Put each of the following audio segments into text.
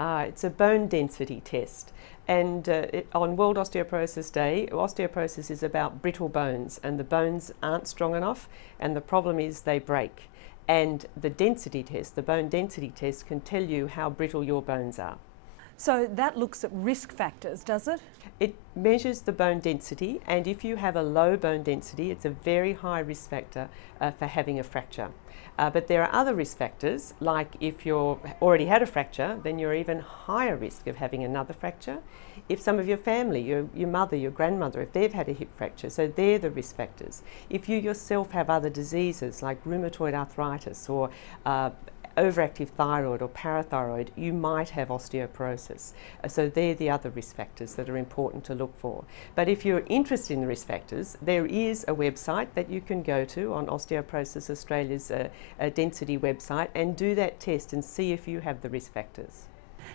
It's a bone density test. And on World Osteoporosis Day, osteoporosis is about brittle bones, and the bones aren't strong enough, and the problem is they break. And the density test, the bone density test, can tell you how brittle your bones are. So that looks at risk factors, does it? It measures the bone density, and if you have a low bone density, it's a very high risk factor for having a fracture. But there are other risk factors, like if you've already had a fracture, then you're even higher risk of having another fracture. If some of your family, your mother, your grandmother, if they've had a hip fracture, so they're the risk factors. If you yourself have other diseases like rheumatoid arthritis or overactive thyroid or parathyroid, you might have osteoporosis. So they're the other risk factors that are important to look for. But if you're interested in the risk factors, there is a website that you can go to on Osteoporosis Australia's density website and do that test and see if you have the risk factors.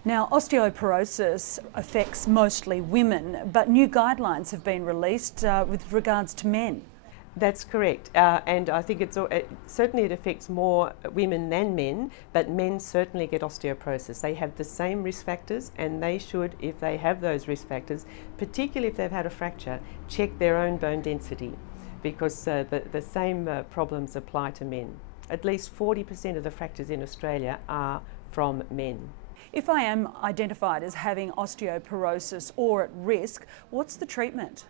Now, osteoporosis affects mostly women, but new guidelines have been released with regards to men. That's correct, and I think certainly it affects more women than men, but men certainly get osteoporosis. They have the same risk factors, and they should, if they have those risk factors, particularly if they've had a fracture, check their own bone density, because the same problems apply to men. At least 40% of the fractures in Australia are from men. If I am identified as having osteoporosis or at risk, what's the treatment?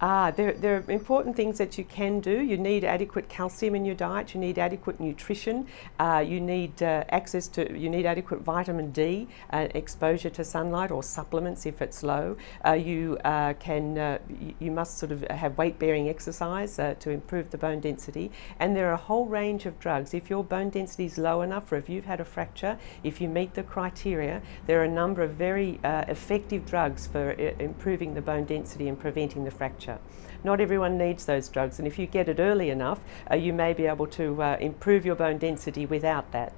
There are important things that you can do. You need adequate calcium in your diet, you need adequate nutrition, you need you need adequate vitamin D, exposure to sunlight or supplements if it's low. You must sort of have weight-bearing exercise to improve the bone density, and there are a whole range of drugs. If your bone density is low enough, or if you've had a fracture, if you meet the criteria, there are a number of very effective drugs for improving the bone density and preventing the fracture. Not everyone needs those drugs, and if you get it early enough, you may be able to improve your bone density without that.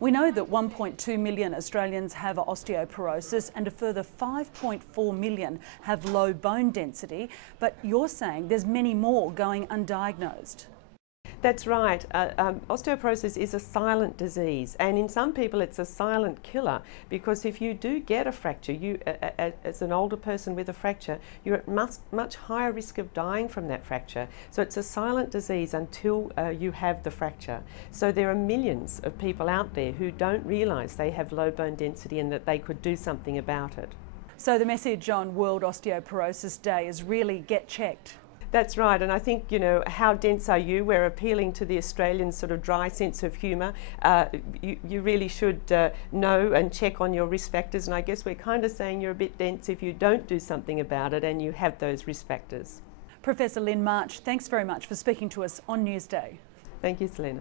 We know that 1.2 million Australians have osteoporosis and a further 5.4 million have low bone density, but you're saying there's many more going undiagnosed. That's right. Osteoporosis is a silent disease, and in some people it's a silent killer, because if you do get a fracture, as an older person with a fracture, you're at much higher risk of dying from that fracture. So it's a silent disease until you have the fracture. So there are millions of people out there who don't realise they have low bone density and that they could do something about it. So the message on World Osteoporosis Day is really get checked. That's right, and I think, you know, how dense are you? We're appealing to the Australian sort of dry sense of humour. You really should know and check on your risk factors, and I guess we're kind of saying you're a bit dense if you don't do something about it and you have those risk factors. Professor Lyn March, thanks very much for speaking to us on Newsday. Thank you, Celina.